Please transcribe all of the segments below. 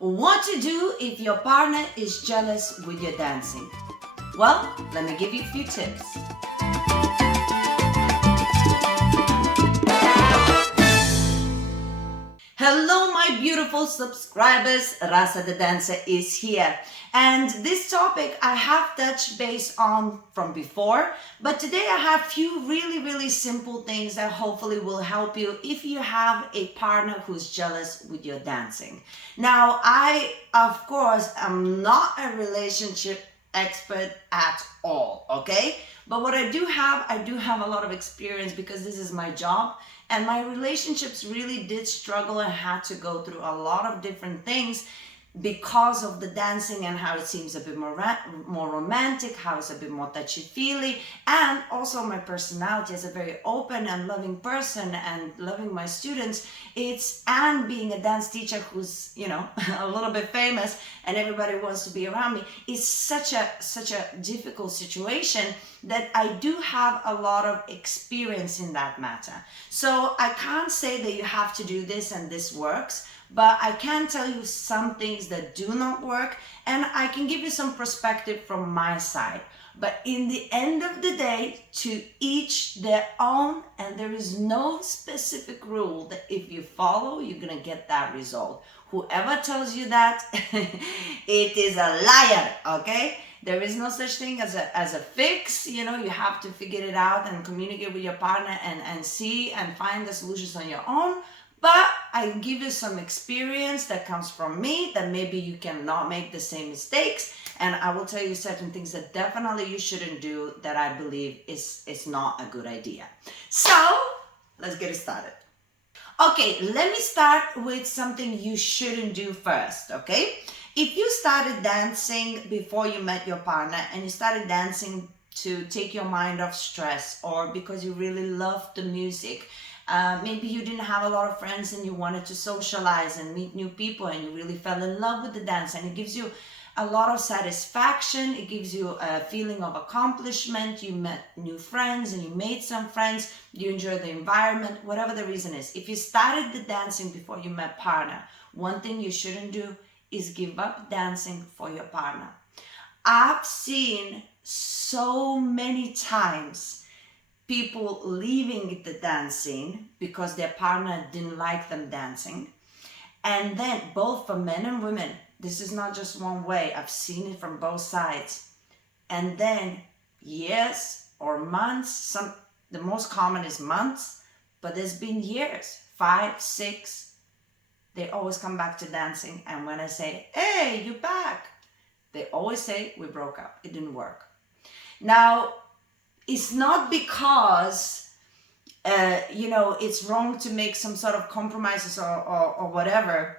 What to do if your partner is jealous with your dancing? Well, let me give you a few tips. Hello, my beautiful subscribers. Rasa the dancer is here. And this topic I have touched base on from before, but today I have a few really simple things that hopefully will help you if you have a partner who's jealous with your dancing. Now, I, of course, am not a relationship expert at all, okay? But what I do have a lot of experience because this is my job. And my relationships really did struggle and had to go through a lot of different things because of the dancing and how it seems a bit more romantic, how it's a bit more touchy-feely, and also my personality as a very open and loving person and loving my students. And being a dance teacher who's, a little bit famous and everybody wants to be around me, is such a difficult situation that I do have a lot of experience in that matter. So I can't say that you have to do this and this works, but I can tell you some things that do not work, and I can give you some perspective from my side. But in the end of the day, to each their own, and there is no specific rule that if you follow, you're gonna get that result. Whoever tells you that, it is a liar, okay? There is no such thing as a fix. You have to figure it out and communicate with your partner and see and find the solutions on your own. But I give you some experience that comes from me that maybe you cannot make the same mistakes. And I will tell you certain things that definitely you shouldn't do that I believe is not a good idea. So let's get started. Okay, let me start with something you shouldn't do first, okay? If you started dancing before you met your partner and you started dancing to take your mind off stress or because you really loved the music, maybe you didn't have a lot of friends and you wanted to socialize and meet new people and you really fell in love with the dance, and it gives you a lot of satisfaction. It gives you a feeling of accomplishment. You met new friends and you made some friends. You enjoy the environment, whatever the reason is. If you started the dancing before you met partner, one thing you shouldn't do is give up dancing for your partner. I've seen so many times people leaving the dancing because their partner didn't like them dancing. And then both for men and women, this is not just one way. I've seen it from both sides. And then years or months, the most common is months, but there's been years, 5, 6, they always come back to dancing. And when I say, hey, you're back, they always say, we broke up. It didn't work. Now, it's not because, it's wrong to make some sort of compromises or whatever.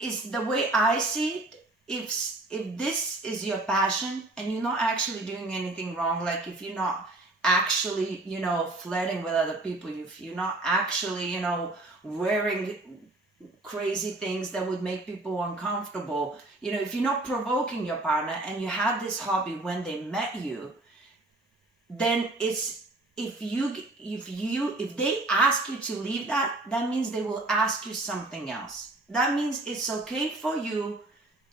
It's the way I see it. If this is your passion and you're not actually doing anything wrong, like if you're not actually, flirting with other people, if you're not actually, wearing crazy things that would make people uncomfortable, if you're not provoking your partner and you had this hobby when they met you, then it's if they ask you to leave that means they will ask you something else. That means it's okay for you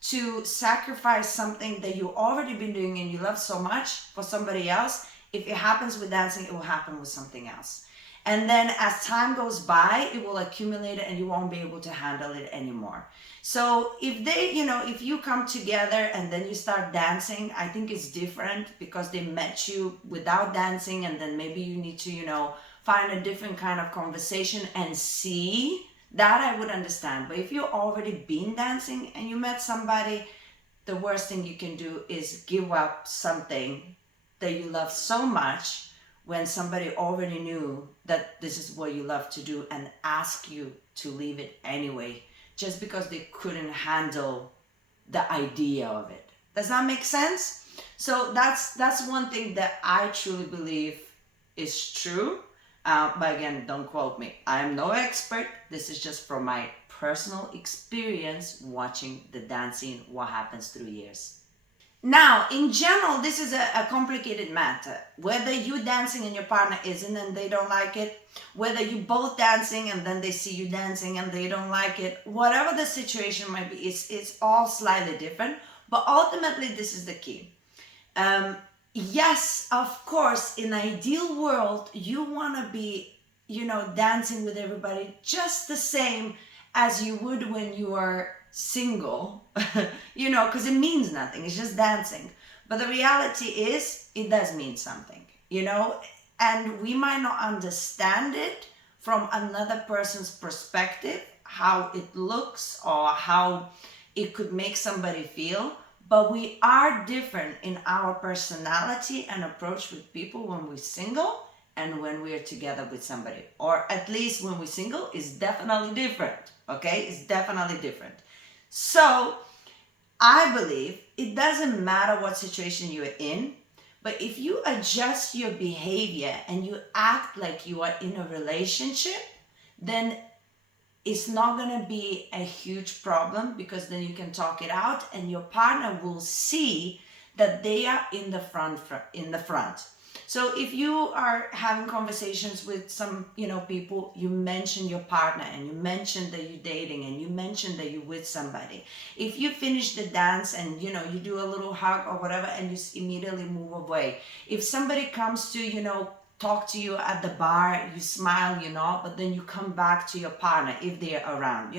to sacrifice something that you already been doing and you love so much for somebody else. If it happens with dancing, it will happen with something else. And then as time goes by, it will accumulate and you won't be able to handle it anymore. So if you come together and then you start dancing, I think it's different because they met you without dancing, and then maybe you need to, find a different kind of conversation and see that I would understand. But if you've already been dancing and you met somebody, the worst thing you can do is give up something that you love so much when somebody already knew that this is what you love to do and ask you to leave it anyway, just because they couldn't handle the idea of it. Does that make sense? So that's one thing that I truly believe is true. But again, don't quote me. I am no expert. This is just from my personal experience watching the dancing, what happens through years. Now, in general, this is a complicated matter. Whether you dancing and your partner isn't and they don't like it, whether you both dancing and then they see you dancing and they don't like it, whatever the situation might be, it's all slightly different. But ultimately, this is the key. Yes, of course, in an ideal world, you want to be, dancing with everybody just the same as you would when you are single, because it means nothing. It's just dancing. But the reality is, it does mean something, and we might not understand it from another person's perspective, how it looks or how it could make somebody feel. But we are different in our personality and approach with people when we're single and when we're together with somebody. Or at least when we're single, is definitely different. Okay? It's definitely different. So I believe it doesn't matter what situation you're in, but if you adjust your behavior and you act like you are in a relationship, then it's not going to be a huge problem, because then you can talk it out and your partner will see that they are in the front. So if you are having conversations with some, people, you mention your partner and you mention that you're dating and you mention that you're with somebody. If you finish the dance and, you do a little hug or whatever and you immediately move away. If somebody comes to, talk to you at the bar, you smile, but then you come back to your partner if they're around,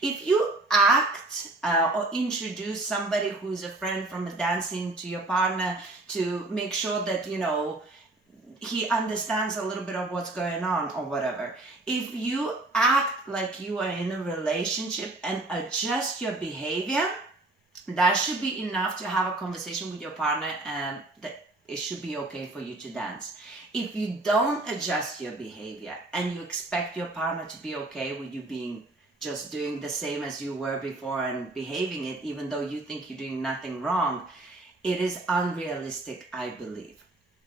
If you act or introduce somebody who's a friend from a dancing to your partner to make sure that, he understands a little bit of what's going on or whatever. If you act like you are in a relationship and adjust your behavior, that should be enough to have a conversation with your partner, and that it should be okay for you to dance. If you don't adjust your behavior and you expect your partner to be okay with you being just doing the same as you were before and behaving it, even though you think you're doing nothing wrong, it is unrealistic, I believe.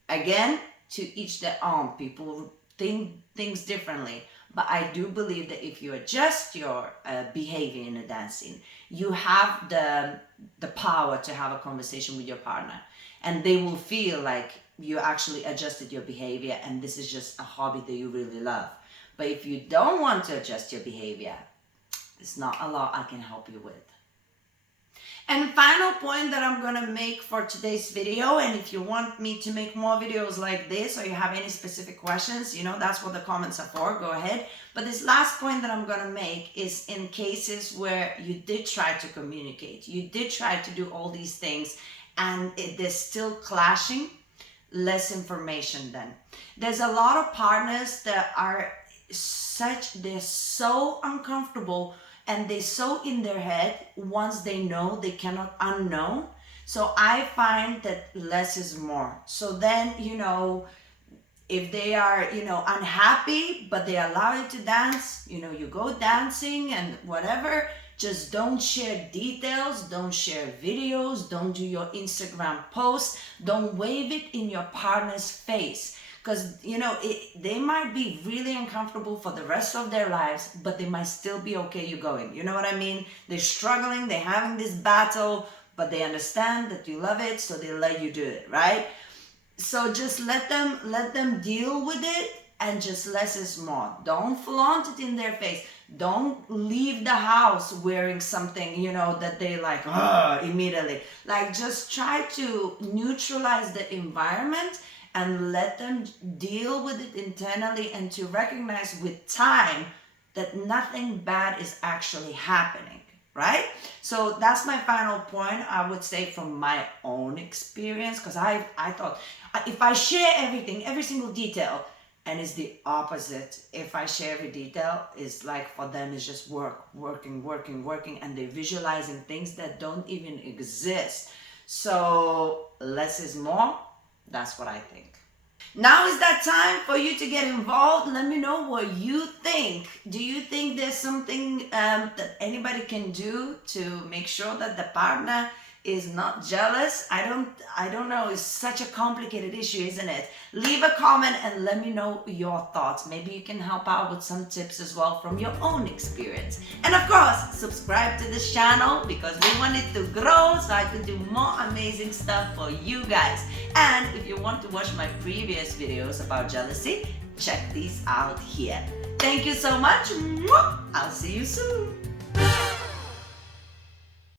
Again, to each their own. People think things differently. But I do believe that if you adjust your behavior in a dancing, you have the power to have a conversation with your partner. And they will feel like you actually adjusted your behavior and this is just a hobby that you really love. But if you don't want to adjust your behavior, there's not a lot I can help you with. And final point that I'm going to make for today's video, and if you want me to make more videos like this or you have any specific questions, that's what the comments are for, go ahead. But this last point that I'm going to make is in cases where you did try to communicate, you did try to do all these things and they're still clashing, less information then. There's a lot of partners that are they're so uncomfortable and they're so in their head, once they know, they cannot unknow. So I find that less is more. So then, if they are, unhappy, but they allow you to dance, you go dancing and whatever, just don't share details, don't share videos, don't do your Instagram posts, don't wave it in your partner's face. Because, they might be really uncomfortable for the rest of their lives, but they might still be okay you going. You know what I mean? They're struggling, they're having this battle, but they understand that you love it, so they let you do it, right? So just let them deal with it, and just less is more. Don't flaunt it in their face. Don't leave the house wearing something, that they like, immediately. Like, just try to neutralize the environment and let them deal with it internally, and to recognize with time that nothing bad is actually happening, right? So that's my final point, I would say, from my own experience, because I thought if I share everything, every single detail, and it's the opposite. If I share every detail, it's like for them it's just working, and they're visualizing things that don't even exist. So less is more. That's what I think. Now is that time for you to get involved. Let me know what you think. Do you think there's something that anybody can do to make sure that the partner is not jealous? I don't know. It's such a complicated issue, isn't it? Leave a comment and let me know your thoughts. Maybe you can help out with some tips as well from your own experience. And of course, subscribe to this channel because we want it to grow so I can do more amazing stuff for you guys. And if you want to watch my previous videos about jealousy, check these out here. Thank you so much. I'll see you soon.